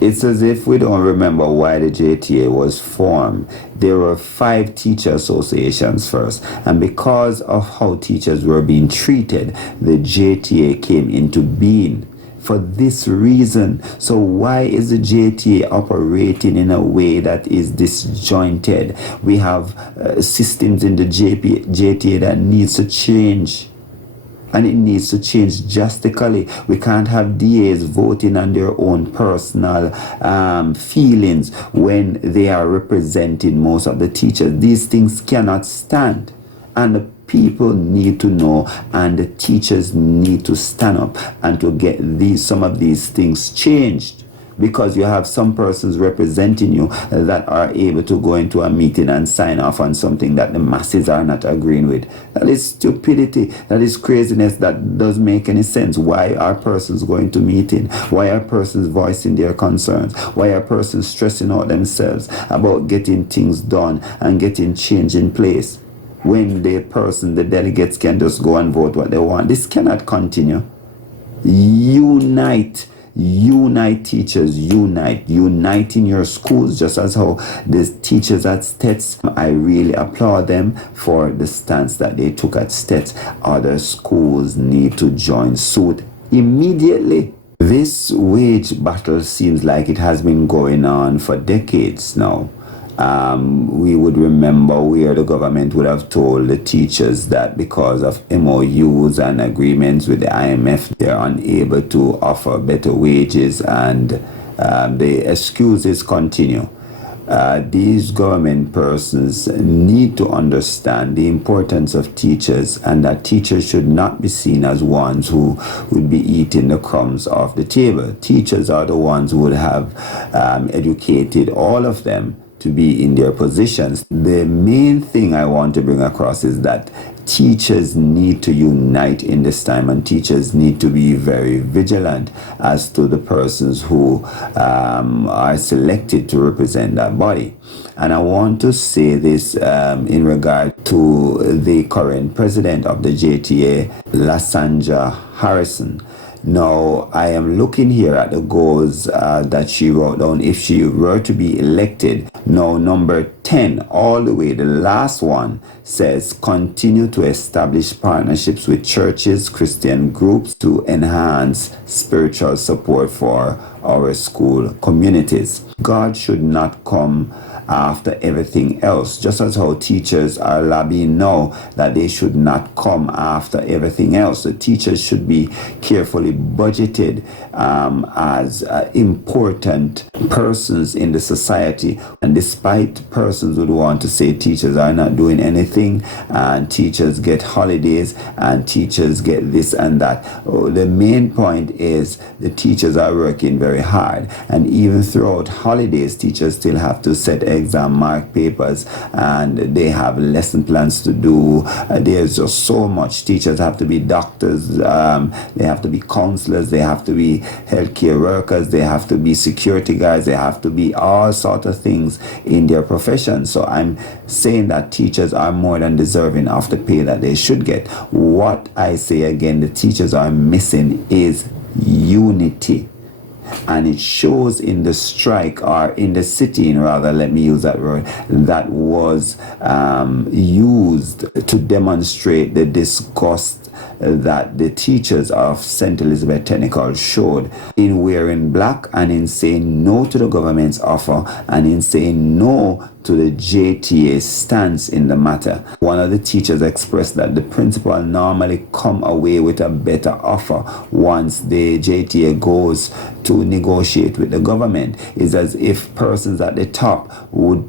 It's as if we don't remember why the JTA was formed. There were 5 teacher associations first, and because of how teachers were being treated, the JTA came into being for this reason. So why is the JTA operating in a way that is disjointed? We have systems in the JTA that needs to change. And it needs to change drastically. We can't have DAs voting on their own personal feelings when they are representing most of the teachers. These things cannot stand. And the people need to know, and the teachers need to stand up and to get some of these things changed. Because you have some persons representing you that are able to go into a meeting and sign off on something that the masses are not agreeing with. That is stupidity. That is craziness. That doesn't make any sense. Why are persons going to meeting? Why are persons voicing their concerns? Why are persons stressing out themselves about getting things done and getting change in place, when the delegates can just go and vote what they want? This cannot continue. Unite teachers, unite in your schools, just as how the teachers at STETS, I really applaud them for the stance that they took at STETS. Other schools need to join suit immediately. This wage battle seems like it has been going on for decades now. We would remember where the government would have told the teachers that because of MOUs and agreements with the IMF, they're unable to offer better wages, and the excuses continue. These government persons need to understand the importance of teachers, and that teachers should not be seen as ones who would be eating the crumbs off the table. Teachers are the ones who would have educated all of them to be in their positions. The main thing I want to bring across is that teachers need to unite in this time, and teachers need to be very vigilant as to the persons who are selected to represent that body. And I want to say this in regard to the current president of the JTA, Lasanja Harrison. Now, I am looking here at the goals that she wrote down if she were to be elected. Now, number 10, all the way, the last one says, continue to establish partnerships with churches, Christian groups to enhance spiritual support for our school communities. God should not come after everything else, just as how teachers are lobbying now that they should not come after everything else. The teachers should be carefully budgeted as important persons in the society. And despite persons would want to say teachers are not doing anything, and teachers get holidays, and teachers get this and that, the main point is the teachers are working very hard, and even throughout holidays, teachers still have to set exam mark papers, and they have lesson plans to do. There's just so much. Teachers have to be doctors, they have to be counselors, they have to be healthcare workers, they have to be security guys, they have to be all sort of things in their profession. So I'm saying that teachers are more than deserving of the pay that they should get. What I say again, the teachers are missing is unity. And it shows in the strike, or in the sitting, rather, let me use that word, that was used to demonstrate the disgust that the teachers of St. Elizabeth Technical showed in wearing black, and in saying no to the government's offer, and in saying no to the JTA's stance in the matter. One of the teachers expressed that the principal normally come away with a better offer once the JTA goes to negotiate with the government. It's as if persons at the top would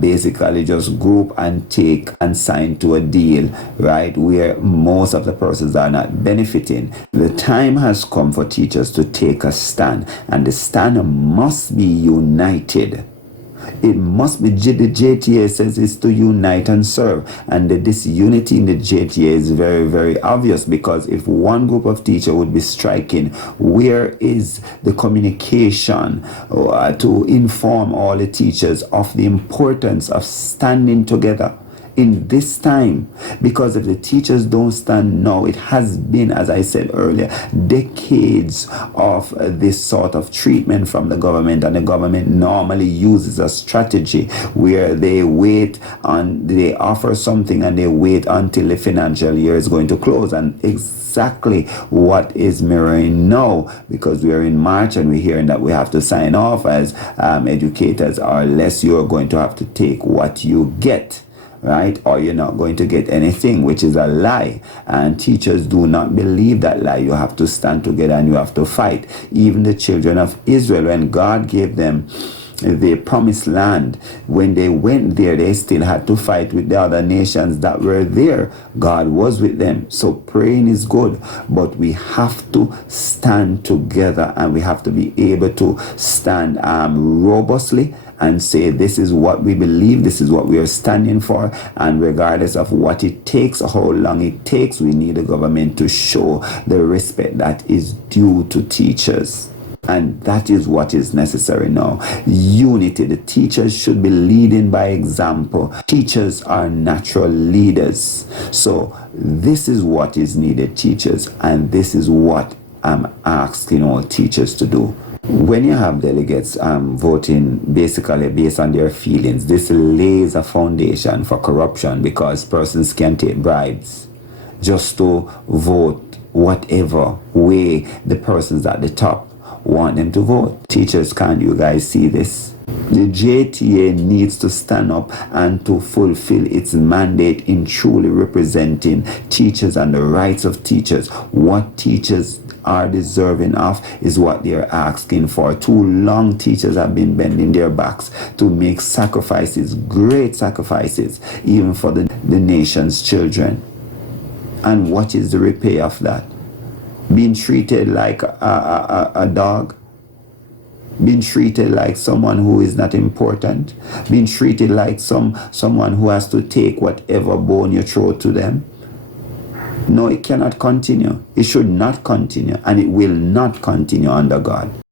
basically just group and take and sign to a deal, right, where most of the persons are not benefiting. The time has come for teachers to take a stand, and the stand must be united. It must be, the JTA says it's to unite and serve, and the disunity in the JTA is very, very obvious, because if one group of teachers would be striking, where is the communication to inform all the teachers of the importance of standing together? in this time. Because if the teachers don't stand now, it has been, as I said earlier, decades of this sort of treatment from the government, and the government normally uses a strategy where they wait and they offer something and they wait until the financial year is going to close, and exactly what is mirroring now, because we are in March and we're hearing that we have to sign off as educators, or unless you're going to have to take what you get, right? Or you're not going to get anything, which is a lie. And teachers do not believe that lie. You have to stand together and you have to fight. Even the children of Israel, when God gave them the promised land, when they went there, they still had to fight with the other nations that were there. God was with them. So praying is good, but we have to stand together, and we have to be able to stand robustly and say, this is what we believe, this is what we are standing for, and regardless of what it takes or how long it takes, we need the government to show the respect that is due to teachers. And that is what is necessary now. Unity. The teachers should be leading by example. Teachers are natural leaders. So this is what is needed, teachers, and this is what I'm asking all teachers to do. When you have delegates voting basically based on their feelings, this lays a foundation for corruption, because persons can take bribes just to vote whatever way the persons at the top want them to vote. Teachers, can't you guys see this? The JTA needs to stand up and to fulfill its mandate in truly representing teachers and the rights of teachers. What teachers are deserving of is what they're asking for. Too long teachers have been bending their backs to make sacrifices, great sacrifices, even for the nation's children. And what is the repay of that? Being treated like a dog, being treated like someone who is not important, being treated like someone who has to take whatever bone you throw to them. No, it cannot continue. It should not continue, and it will not continue under God.